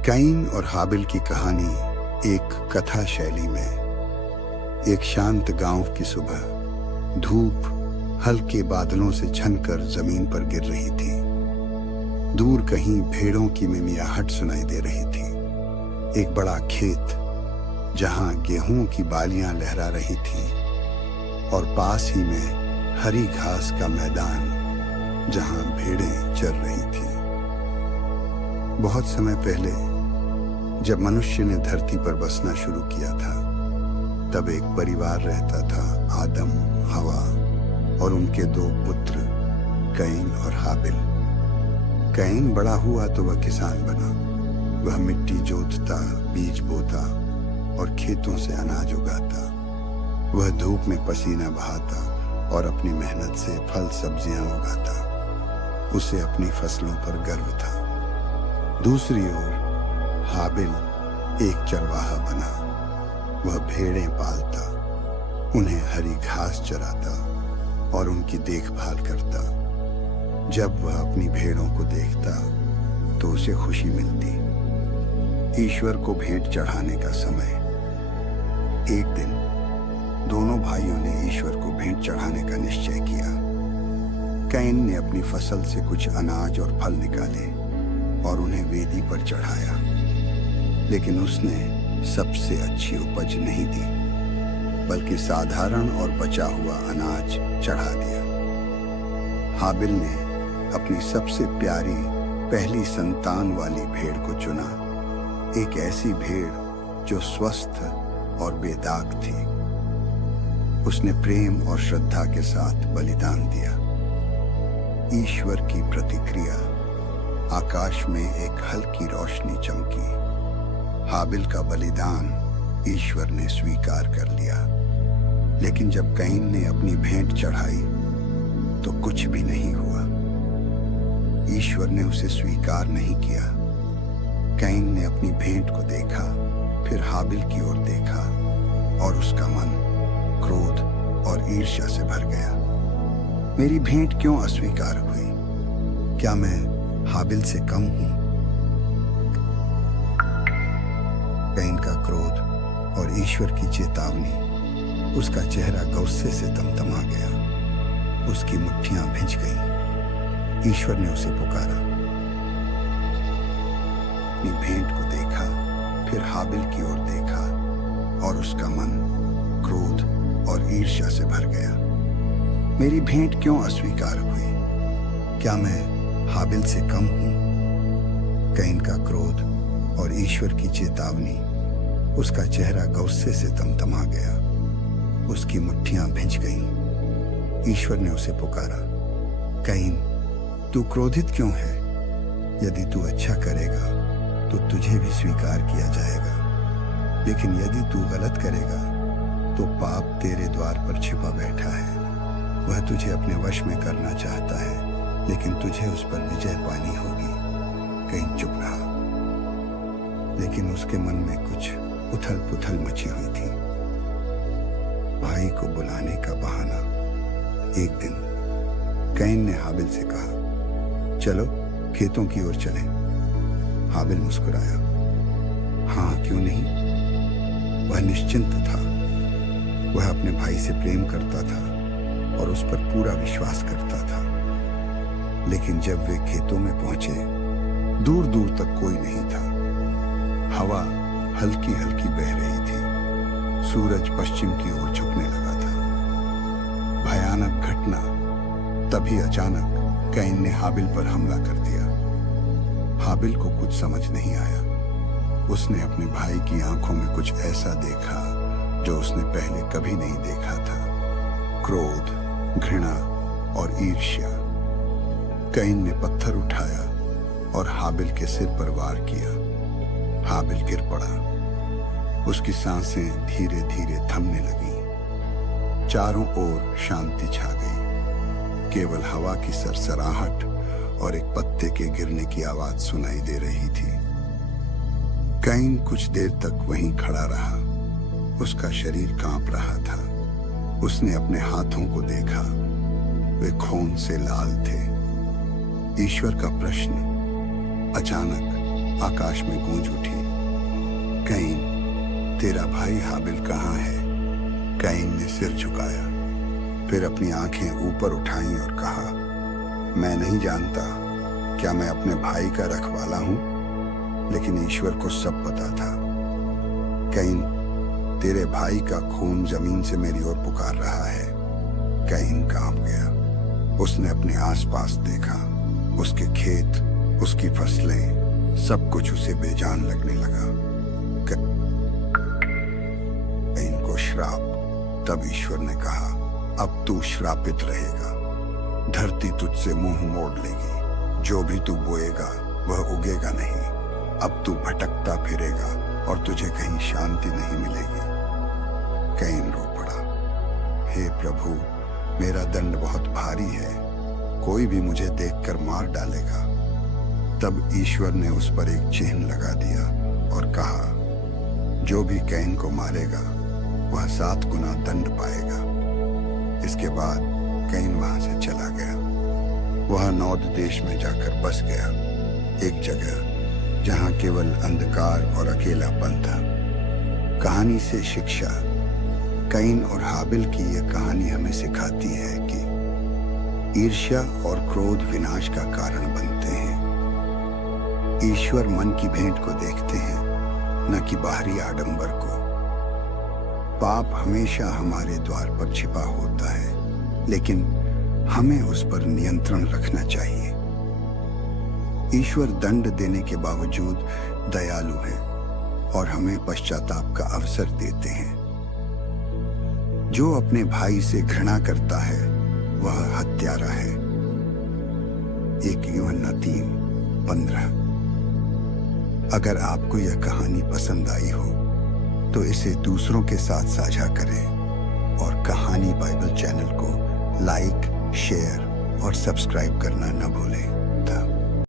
Can और हाबिल की कहानी एक कथा शैली में। एक शांत गांव की सुबह धूप हल्के बादलों से छनकर जमीन पर गिर रही थी। दूर कहीं भेड़ों की मिमियाहट सुनाई दे रही थी। एक बड़ा खेत जहां गेहूं की बालियां लहरा रही थी और पास ही में हरी घास का मैदान जहां भेड़ें चर रही थी। बहुत समय पहले जब मनुष्य ने धरती पर बसना शुरू किया था, तब एक परिवार रहता था, आदम, हवा और उनके दो पुत्र कैन और हाबिल। कैन बड़ा हुआ तो वह किसान बना। वह मिट्टी जोतता, बीज बोता और खेतों से अनाज उगाता। वह धूप में पसीना बहाता और अपनी मेहनत से फल सब्जियां उगाता। उसे अपनी फसलों पर गर्व था। दूसरी ओर हाबिल एक चरवाहा बना। वह भेड़ें पालता, उन्हें हरी घास चराता और उनकी देखभाल करता। जब वह अपनी भेड़ों को देखता तो उसे खुशी मिलती। ईश्वर को भेंट चढ़ाने का समय। एक दिन दोनों भाइयों ने ईश्वर को भेंट चढ़ाने का निश्चय किया। कैन ने अपनी फसल से कुछ अनाज और फल निकाले और उन्हें वेदी पर चढ़ाया, लेकिन उसने सबसे अच्छी उपज नहीं दी, बल्कि साधारण और बचा हुआ अनाज चढ़ा दिया। हाबिल ने अपनी सबसे प्यारी पहली संतान वाली भेड़ को चुना, एक ऐसी भेड़ जो स्वस्थ और बेदाग थी। उसने प्रेम और श्रद्धा के साथ बलिदान दिया। ईश्वर की प्रतिक्रिया। आकाश में एक हल्की रोशनी चमकी। हाबिल का बलिदान ईश्वर ने स्वीकार कर लिया। लेकिन जब कैन ने अपनी भेंट चढ़ाई तो कुछ भी नहीं हुआ। ईश्वर ने उसे स्वीकार नहीं किया। कैन ने अपनी भेंट को देखा, फिर हाबिल की ओर देखा और उसका मन क्रोध और ईर्ष्या से भर गया। मेरी भेंट क्यों अस्वीकार हुई? क्या मैं हाबिल से कम हूं? कैन का क्रोध और ईश्वर की चेतावनी। उसका चेहरा गुस्से से तमतमा गया। उसकी मुट्ठियां भिंच गईं। ईश्वर ने उसे पुकारा। अपनी भेंट को देखा, फिर हाबिल की ओर देखा और उसका मन क्रोध और ईर्ष्या से भर गया। मेरी भेंट क्यों अस्वीकार हुई? क्या मैं हाबिल से कम हूं? कैन का क्रोध और ईश्वर की चेतावनी। उसका चेहरा गुस्से से तमतमा गया। उसकी मुट्ठियां भिंच गईं। ईश्वर ने उसे पुकारा। कैन, तू क्रोधित क्यों है? यदि तू अच्छा करेगा तो तुझे भी स्वीकार किया जाएगा, लेकिन यदि तू गलत करेगा तो पाप तेरे द्वार पर छिपा बैठा है। वह तुझे अपने वश में करना चाहता है, लेकिन तुझे उस पर विजय पानी होगी। कैन चुप रहा, लेकिन उसके मन में कुछ उथल पुथल मची हुई थी। भाई को बुलाने का बहाना। एक दिन कैन ने हाबिल से कहा, चलो खेतों की ओर चलें। हाबिल मुस्कुराया। हाँ, क्यों नहीं? वह निश्चिंत था। वह अपने भाई से प्रेम करता था और उस पर पूरा विश्वास करता था। लेकिन जब वे खेतों में पहुंचे, दूर दूर तक कोई नहीं था। हवा हल्की हल्की बह रही थी। सूरज पश्चिम की ओर झुकने लगा था। भयानक घटना। तभी अचानक कैन ने हाबिल पर हमला कर दिया। हाबिल को कुछ समझ नहीं आया। उसने अपने भाई की आंखों में कुछ ऐसा देखा जो उसने पहले कभी नहीं देखा था। क्रोध, घृणा और ईर्ष्या। कैन ने पत्थर उठाया और हाबिल के सिर पर वार किया। हाबिल गिर पड़ा। उसकी सांसें धीरे धीरे थमने लगीं। चारों ओर शांति छा गई। केवल हवा की सरसराहट और एक पत्ते के गिरने की आवाज सुनाई दे रही थी। कैन कुछ देर तक वहीं खड़ा रहा। उसका शरीर कांप रहा था। उसने अपने हाथों को देखा, वे खून से लाल थे। ईश्वर का प्रश्न। अचानक आकाश में गूंज उठी, कैन, तेरा भाई हाबिल कहाँ है? कैन ने सिर झुकाया, फिर अपनी आंखें ऊपर उठाईं और कहा, मैं नहीं जानता, क्या मैं अपने भाई का रखवाला हूं? लेकिन ईश्वर को सब पता था। कैन, तेरे भाई का खून जमीन से मेरी ओर पुकार रहा है। कैन कांप गया। उसने अपने आसपास देखा, उसके खेत, उसकी फसलें, सब कुछ उसे बेजान लगने लगा। कैन को श्राप। तब ईश्वर ने कहा, अब तू श्रापित रहेगा, धरती तुझसे मुंह मोड़ लेगी, जो भी तू बोएगा वह उगेगा नहीं। अब तू भटकता फिरेगा और तुझे कहीं शांति नहीं मिलेगी। कैन रो पड़ा, हे प्रभु, मेरा दंड बहुत भारी है, कोई भी मुझे देखकर मार डालेगा। तब ईश्वर ने उस पर एक चिन्ह लगा दिया और कहा, जो भी कैन को मारेगा वह 7 गुना दंड पाएगा। इसके बाद कैन वहां से चला गया। वह नौद देश में जाकर बस गया, एक जगह जहां केवल अंधकार और अकेलापन था। कहानी से शिक्षा। कैन और हाबिल की यह कहानी हमें सिखाती है कि ईर्ष्या और क्रोध विनाश का कारण बनते हैं। ईश्वर मन की भेंट को देखते हैं, न कि बाहरी आडंबर को। पाप हमेशा हमारे द्वार पर छिपा होता है, लेकिन हमें उस पर नियंत्रण रखना चाहिए। ईश्वर दंड देने के बावजूद दयालु हैं और हमें पश्चाताप का अवसर देते हैं। जो अपने भाई से घृणा करता है वह हत्यारा है। 1 यूहन्ना 3:15। अगर आपको यह कहानी पसंद आई हो तो इसे दूसरों के साथ साझा करें और कहानी बाइबल चैनल को लाइक, शेयर और सब्सक्राइब करना न भूलें।